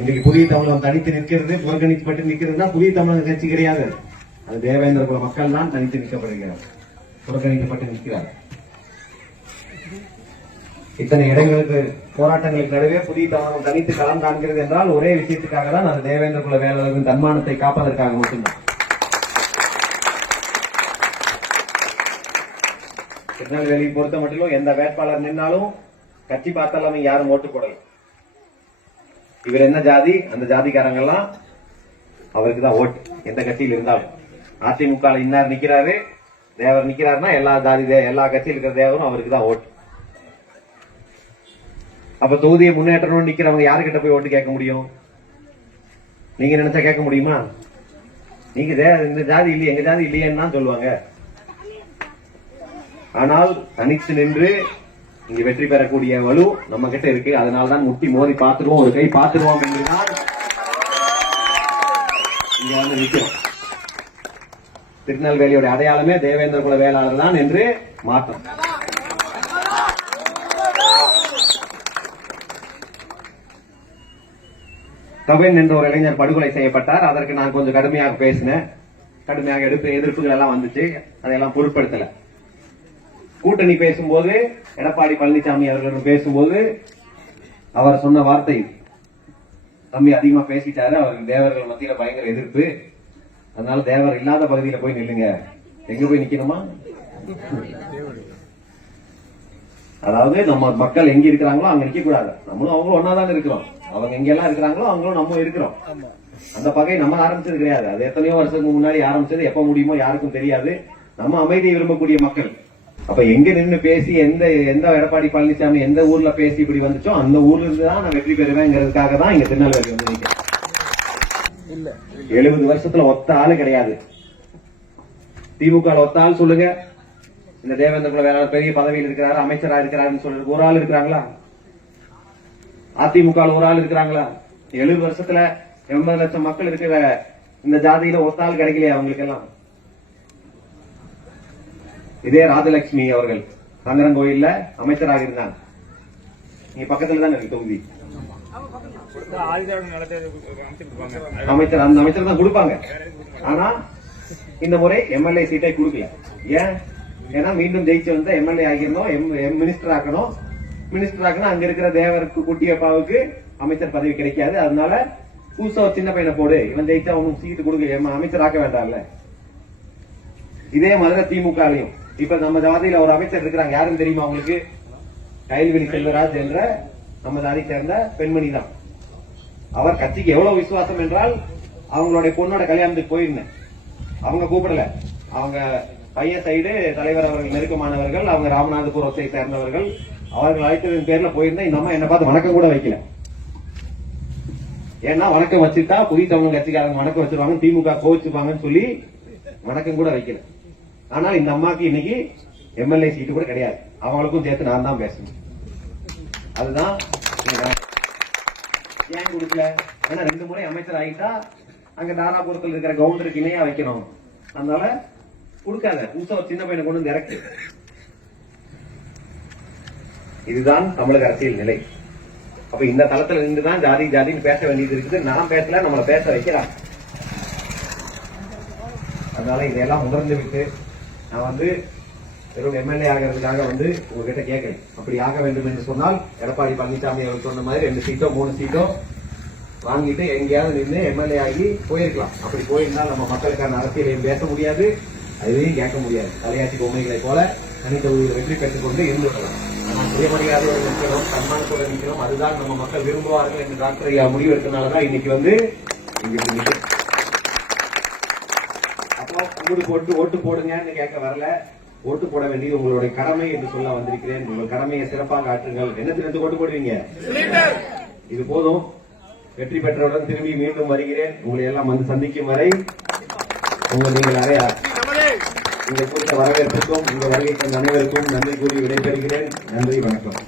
இன்னைக்கு புதிய தமிழகம் தனித்து நிற்கிறது, புறக்கணிக்கப்பட்டு நிற்கிறதுனா புதிய தமிழக கட்சி கிடையாது. அது தேவேந்திர குல மக்கள் தான் தனித்து நிற்கப்படுகிறார், புறக்கணிக்கப்பட்டு நிற்கிறார். இத்தனை இடங்களுக்கு போராட்டங்களுக்கு நடுவே புதிய தமிழகம் தனித்து களம் காண்கிறது என்றால் ஒரே விஷயத்துக்காக தான், அது தேவேந்திர குல வேளாளர்களின் தன்மானத்தை காப்பதற்காக மட்டும்தான். திருநெல்வேலியை பொறுத்த மட்டும் எந்த வேட்பாளர் நின்னாலும் கட்சி பார்த்தாலும் யாரும் ஓட்டு போடல. இவர் என்ன ஜாதி, அந்த ஜாதிக்காரங்க எல்லாம் அவருக்கு தான் ஓட்டு, எந்த கட்சியில் இருந்தாலும். அதிமுக இன்னார் நிக்கிறாரு, தேவர் நிக்கிறாருன்னா எல்லா கட்சியில் இருக்கிற தேவரும் அவருக்கு தான் ஓட்டு. அப்ப தொகுதியை முன்னேற்றணும் நிக்கிறவங்க யாருக்கிட்ட போய் ஓட்டு கேட்க முடியும்? நீங்க நினைச்சா கேட்க முடியுமா? நீங்க இந்த ஜாதி இல்லையே, எங்க ஜாதி இல்லையேன்னு தான் சொல்லுவாங்க. ஆனால் தனித்து நின்று இங்க வெற்றி பெறக்கூடிய வலு நம்ம கிட்ட இருக்கு. அதனால்தான் முட்டி மோதி பார்த்துருவோம், ஒரு கை பார்த்துருவோம் என்றுதான் இங்க வந்து நிற்கிறோம். திருநெல்வேலியோட அடையாளமே தேவேந்திர குல வேளாளர் தான் என்று மாற்றம். கவின் என்ற ஒரு இளைஞர் படுகொலை செய்யப்பட்டார். அதற்கு நான் கொஞ்சம் கடுமையாக பேசினேன். கடுமையாக எதிர்ப்புகள் எல்லாம் வந்துச்சு, அதையெல்லாம் பொருட்படுத்தல. கூட்டணி பேசும்போது எடப்பாடி பழனிசாமி அவர்களிடம் பேசும்போது அவர் சொன்ன வார்த்தை, தம்பி அதிகமா பேசிட்டாரு, அவருக்கு தேவர்கள் மத்தியில பயங்கர எதிர்ப்பு, அதனால தேவர் இல்லாத பகுதியில போய் நில்லுங்க. எங்க போய் நிக்கணுமா? அதாவது நம்ம மக்கள் எங்க இருக்கிறாங்களோ அங்க நிக்க கூடாது. நம்மளும் அவங்களும் ஒன்னாதான் இருக்கிறோம். அவங்க எங்கெல்லாம் இருக்கிறாங்களோ அவங்களும் நம்ம இருக்கிறோம். அந்த பகை நம்ம ஆரம்பிச்சது கிடையாது. அது எத்தனையோ வருஷத்துக்கு முன்னாடி ஆரம்பிச்சது. எப்ப முடியுமோ யாருக்கும் தெரியாது. நம்ம அமைதியை விரும்பக்கூடிய மக்கள். அப்ப எங்க நின்று பேசி எந்த எடப்பாடி பழனிசாமி எந்த ஊர்ல பேசி இப்படி வந்துச்சோ அந்த ஊர்ல இருந்து தான் நான் வெற்றி பெறுவேங்கிறதுக்காக தான் இங்க திருநெல்வேலி வந்து நிற்கிறேன். 70 வருஷத்துல ஒத்த ஆளு கிடையாது. திமுக ஒத்த ஆள் சொல்லுங்க. இந்த தேவேந்திர குல வேளாளர் பெரிய பதவியில் இருக்கிறாரு, அமைச்சரா இருக்கிறாருன்னு சொல்றது ஒரு ஆள் இருக்கிறாங்களா? அதிமுக ஒரு ஆள் இருக்கிறாங்களா? 70 வருஷத்துல 80 லட்சம் மக்கள் இருக்கிற இந்த ஜாதியில ஒத்த ஆள் கிடைக்கலையா அவங்களுக்கு எல்லாம்? இதே ராஜலட்சுமி அவர்கள் சங்கரங்கோயில்ல அமைச்சராக இருந்தாங்க. நீங்க பக்கத்துல தான் இருக்கு தொகுதி. அமைச்சர் அந்த அமைச்சர் தான் கொடுப்பாங்க. ஆனா இந்த முறை எம்எல்ஏ சீட்டை கொடுக்கல. ஏன்? ஏன்னா மீண்டும் ஜெயிச்சு வந்தா எம்எல்ஏ ஆகிருந்தோம், மினிஸ்டர் ஆக்கணும். மினிஸ்டர் ஆக்கணும், அங்க இருக்கிற தேவருக்கு குட்டியப்பாவுக்கு அமைச்சர் பதவி கிடைக்காது. அதனால புதுசா ஒரு சின்ன பையனை போடு, இவன் ஜெயிச்சா அவனுக்கு சீட்டு கொடுக்க, அமைச்சர் ஆக்க வேண்டாம்ல. இதே மாதிரி திமுகலையும் இப்ப நம்ம ஜாதியில ஒரு அமைச்சர் இருக்கிறாங்க. யாருன்னு தெரியுமா உங்களுக்கு? கைல்வெளி செல்வராஜ் என்ற நம்ம ஜாதி சேர்ந்த பெண்மணி தான். அவர் கட்சிக்கு எவ்வளவு விசுவாசம் என்றால், அவங்களுடைய பொண்ணோட கல்யாணத்துக்கு போயிருந்தேன். அவங்க கூப்பிடல, அவங்க பையன் சைடு தலைவர் அவர்கள் நெருக்கமானவர்கள், அவங்க ராமநாதபுரத்தை சேர்ந்தவர்கள், அவர்கள் அழைத்ததன் பேர்ல போயிருந்தேன். இந்த அம்மா என்ன பார்த்து வணக்கம் கூட வைக்கல. ஏன்னா வணக்கம் வச்சுட்டா புதிய தமிழ் கட்சிக்காரங்க வணக்கம் வச்சிருவாங்க, திமுக கோவிச்சுப்பாங்கன்னு சொல்லி வணக்கம் கூட வைக்கல. ஆனால் இந்த அம்மாக்கு இன்னைக்கு எம்எல்ஏ சீட்டு கூட கிடையாது. அவங்களுக்கும் சேர்த்து நான் தான் பேசணும். அதுதான் ஏன் கொடுக்கல? ஏன்னா 2 முறை அமைச்சர் ஆகிட்டா அங்க தாராபுரத்தில் இருக்கிற கவுண்டருக்கு இணையா வைக்கணும். அதனால கொடுக்காத, புதுசா ஒரு சின்ன பையனை கொண்டு வந்து இறக்கு. இதுதான் தமிழக அரசியல் நிலை. அப்ப இந்த தளத்துல நின்றுதான் ஜாதி ஜாதின்னு பேச வேண்டியது இருக்குது. நான் பேசல, நம்மளை பேச வைக்கிறான். அதனால இதையெல்லாம் உணர்ந்து விட்டு நான் வெறும் எம்எல்ஏ ஆகிறதுக்காக உங்ககிட்ட கேட்கல. அப்படி ஆக வேண்டும் என்று சொன்னால் எடப்பாடி பழனிசாமி அவர் சொன்ன மாதிரி 2 சீட்டோ 3 சீட்டோ வாங்கிட்டு எங்கேயாவது நின்று எம்எல்ஏ ஆகி போயிருக்கலாம். அப்படி போயிருந்தால் நம்ம மக்களுக்கான அரசியலையும் பேச முடியாது, அதையும் கேட்க முடியாது. தலையாட்சி பொம்மைகளை போல தனித்தொகுதியில் வெற்றி பெற்றுக் கொண்டு இருந்துவிடலாம். ஆனால் சுயமரியாதையோடு நிற்கிறோம், தன்மானத்தோடு நிற்கிறோம். அதுதான் நம்ம மக்கள் விரும்புவார்கள் என்று டாக்டர் ஐயா முடிவு எடுத்தனாலதான் இன்னைக்கு இங்க அப்போ போட்டு ஓட்டு போடுங்கன்னு கேட்க வரல. ஓட்டு போட வேண்டியது உங்களுடைய கடமை என்று சொல்ல வந்திருக்கிறேன். உங்கள் கடமையை சிறப்பாக ஆற்றுங்கள். என்ன தினத்துக்கு ஓட்டு போடுவீங்க? இது போதும். வெற்றி பெற்றவுடன் திரும்பி மீண்டும் வருகிறேன். உங்களை எல்லாம் சந்திக்கும் வரை நீங்கள் நிறைய இந்த குறித்த வரவேற்புக்கும் இந்த வருகை தந்த அனைவருக்கும் நன்றி கூறி விடைபெறுகிறேன். நன்றி, வணக்கம்.